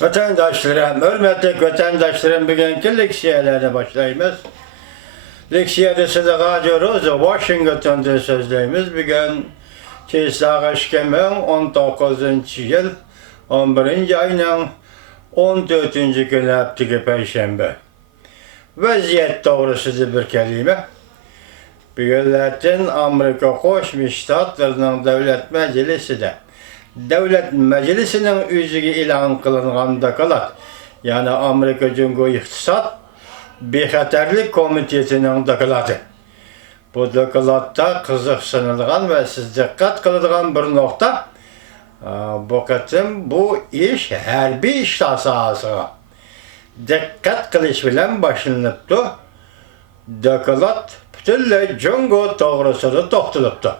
Vatandaşlarım, hürmetli vatandaşlarım, bugünkü leksiyelerine başlayımız. Leksiyede size ediyoruz, Washington'da sözleyimiz. Bugün Çiğsağı 2019 yıl 11. ayının 14. günü haftıki Perşembe. Vaziyet doğrusu bir kelime. Bugünlerden Amerika Koşmuş Ştatlarının Devlet Meclisi de Devlet Meclisi'nin üzüge ilan kılınğanda kalat. Yani Amerika Cumhur İktisat Bexaterlik Komitesi'nin dokuladı. Bu dokulatta kızıksınılgan ve siz dikkat kılıngan bir nokta. Bu kısım bu iş harbi iş tasasıga dikkat kılış bilen başlanıptı. Dokulat bütünle Cumhur doğrusunu toxtuluptu.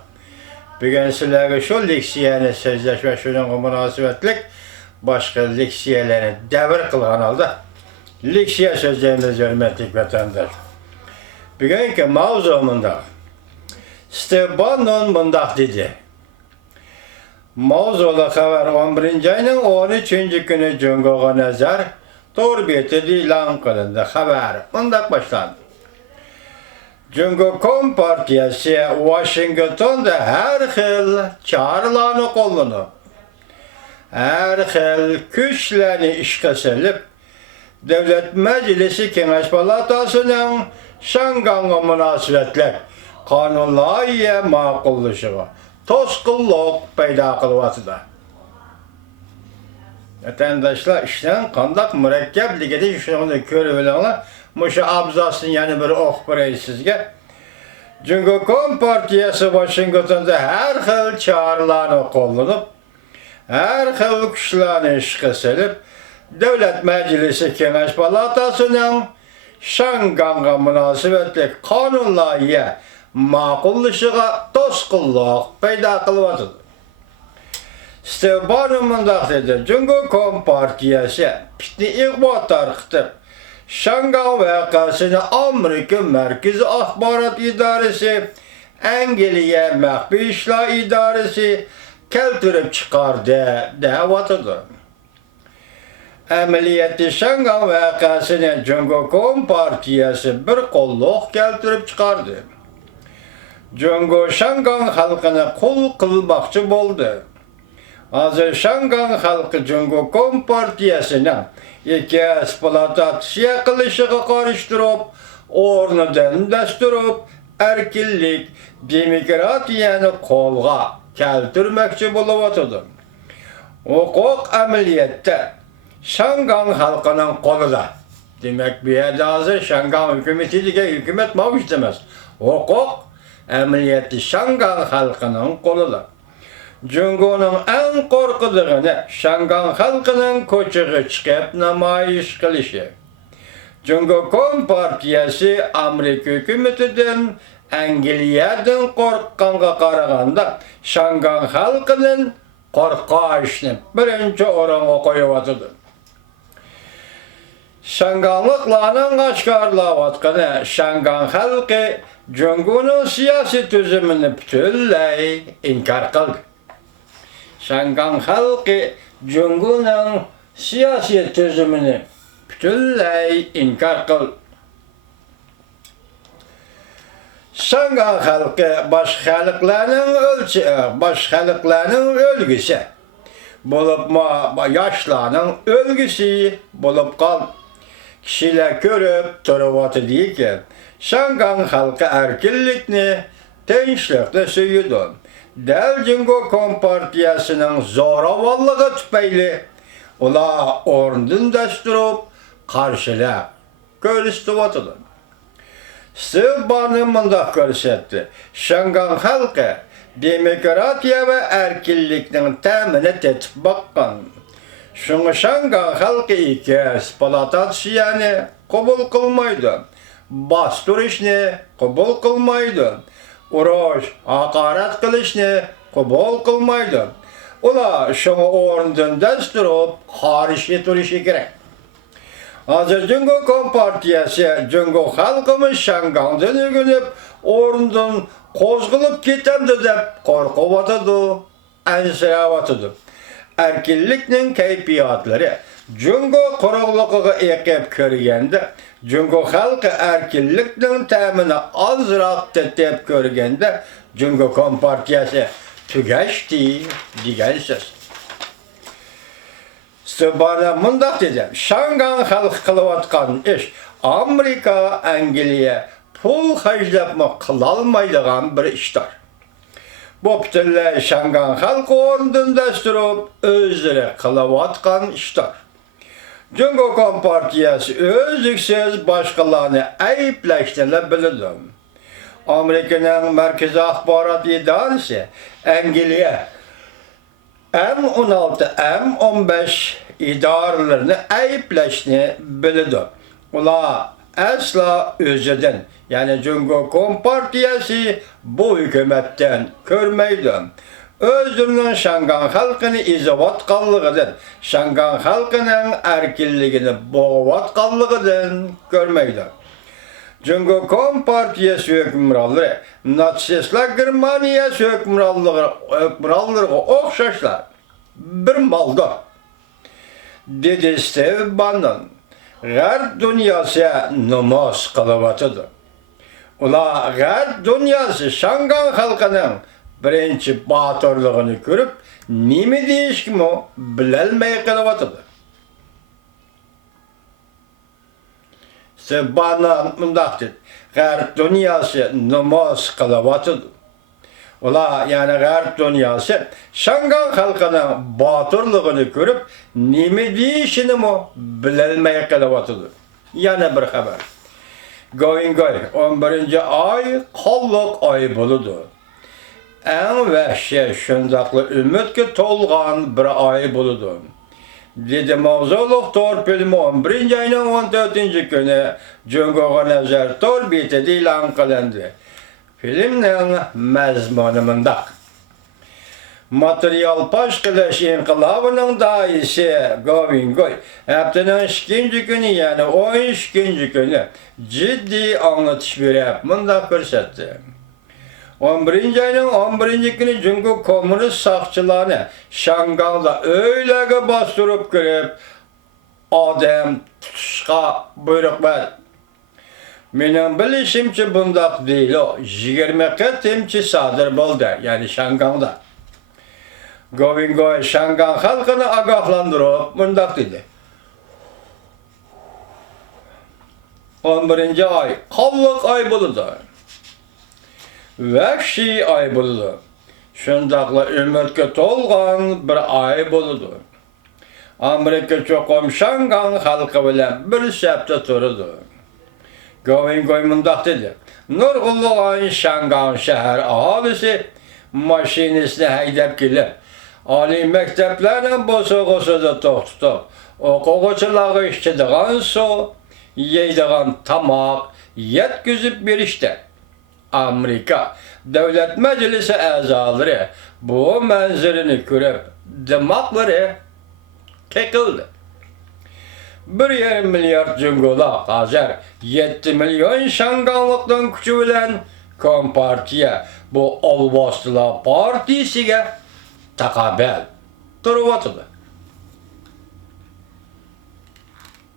Bugün sizlerge şu leksiyeni sözleşme şunun münasebetlik başka leksiyelerini devir kılgan aldı. Leksiye sözlerimiz hürmetlik vatandaş. Bugünkü mavzumunda Steve Bannon mındak dedi. Mavzula haber 11. ayının 13. günü Cumhur'a nazar doğru bir ilan kılındı. Haber mındak başlandı. Cumhur Partiyası Washington'da her xil çağrılarını kolunu, her xil güçlerini işe selip, Devlet Meclisi Kengeş Palatası'nın şanganı münasebetler, kanunlarla makulluşuğu, toskulluk peyda kılvatıda. Vatandaşlar işten kandak mürekkepliketi şunu körüvelerine, Muşa abzasın yani bir okparayı sizge. Cumhur Partiyası Washington'da her xil çağrılarını kollanıp, her xil güçlerini işe selip, Devlet Meclisi Kengeş Palatası'nın şanganı münasebetlik kanunlarla makulluşuğa toskulluk peyda kılvatıdır. Steve Bannon mındak dedi, Cumhur Partiyası pitni iqbat tarixtir. Şangan vakasını Amerika Merkezi Ahbarat İdaresi, Angliya Mahbi İşler İdaresi keltirip çıkardı davatıdır. Ameliyatı Şangan vakasını Cumhur Partiyası bir kolluk keltirip çıkardı. Cumhur Şangan halkını kul kılmakçı oldu. Hazır Şangan halkı Cumhur Partiyası'nın iki eksploatasiya kılışığı karıştırıp, ornadan destürüp, erkillik, demokratiyani kolga keltirmekçi buluvatıdır. Hukuk ameliyette Şangan halkının koluda. Demek bir yerde hazır Şangan hükümeti diye hükümet mavuş demez. Hukuk ameliyeti Şangan halkının koluda. Cumhur'un en korkuduğunu Şangan halkının koçuğu çıkıp namayiş kılışı. Cumhur Partiyası Amerika hükümetinden Angliya'dan korkkanğa karaganda Şangan halkının korkağışını birinci orana koyuvatıdır. Şanganlıklarının aşkarlavatkanı Şangan halkı Cumhur'un siyasi tüzümünü bütünley inkar kıldı. Şangan halkı Cumhur'un siyasi tüzümünü bütünley inkar kıldı. Şangan halkı başka halkların ölgüsü bulup yaşlarının ölgüsü bulup kaldı. Kişiler görüp duruvatı değil ki Şangan halkı erkillikini tençlikle süyüdü. Cumhur Partiyası'nın zoravallığı tüpeyli ola ornun desturup karşıla görüstüvatıdır. Steve Bannon mındak görsetti. Şangan halkı demokratiya ve erkillikinin temini tetip bakkan. Şunu Şangan halkı iki eksploatasiyani kabul kılmaydı. Bastır işini kabul kılmaydı. Uğraş, hakaret kılışını kabul kılmaydı. Ola şunu ornundan desturup hariçli turuşu gerek. Hazır Cumhur Partiyası Cumhur halkımız Şangan'dan ögünüp ornundan kozgulup ketemdi dep korkuvatıdı, ensiravatıdı. erkinlikning kayfiyatlari Jungo quruqligiga eqib ko'rganda, Jungo xalqi erkinlikning ta'mini ozroq tetib ko'rganda, Jungo kompartiyasi tugashdi degan so'z. Sabana mundaq dedi. Shangan xalqi qilayotgan ish Amerika, Angliya pul xarjlabmi qilolmaydigan bir ishdir. Bu butunlay Shangan xalqi o'rnida turib o'zlari qilayotgan ishdir. Jungo kompartiyasi o'zliksiz boshqalarni ayblashni biladi. Amerikaning markaziy axborot idorasi Angliya M16, M15 idoralarini ayblashni biladi. Ular asla o'zidan, ya'ni Jungo kompartiyasi bu hukumatdan ko'rmaydi. Özünün Shangan xalqini ezivatqanligidan, Shangan xalqining erkinligini bo'g'ayotganligidan ko'rmaydi. Jungo kompartiyasi hukmronlari natsistlar Germaniyasi hukmronlariga o'xshashlar. Bir malda. Dedi Steve Bannon. G'arb dunyosi namoz qilyotidi. Ular g'arb dunyosi Shangan xalqining birinchi botirligini ko'rib, nima deyishni bilolmay qolyotidi. Sebana mundaq dedi. G'arb dunyosi namoz qilyotidi. Ular, ya'ni g'arb dunyosi Shangan xalqining botirligini ko'rib, nima deyishini bilolmay qolyotidi. Yana bir xabar. Go'ingoy 11-oy qolliq oy bo'ladi. En vahşi şundaqlı ümitga to'lgan bir oy bo'ladi. Dedi mavzuliq torpilmi 11-oyning 14-kuni Jungoga nazar torbetida e'lon qilindi. Filmning mazmuni mundaq. Material pash qilish inqilobining daisi Go'ingoy haftaning 2-kuni, ya'ni 12-kuni jiddiy anglatish berib mundaq ko'rsatdi. 11-oyning 11-kuni Jungo kommunist saqchilarni Shanganda o'ylarga bostirib kirib, odam tutishga buyruq berdi. Mening bilishimcha bundaq deyil, 20 qatimchi sodir bo'ldi, ya'ni Shanganda. Go'ingoy Shangan xalqini ogohlantirib bundaq dedi. 11-oy qolliq oy bo'ladi. Vahşi ay bo'ladi. Shundaqla ümitga to'lgan bir ay bo'ladi. Amerika cho'qim Shangan xalqi bilan bir safda turadi. Go'ingoy mundaq dedi. Nurg'unlagan Shangan shahar aholisi mashinasini haydab kelib, oliy maktablarning bosog'isida to'xtatib, o'quvchilarga ichadigan suv, yeydigan tomoq yetkazib berishdi. Amerika Davlat Meclisi a'zolari bu manzarani ko'rib, dimoqlari qeqildi. 1,5 milyard Jungolar hozir 7 milyon Shanganlikning kuchi bilan kompartiya bu Olvostilar partiyasiga taqobil turibdi.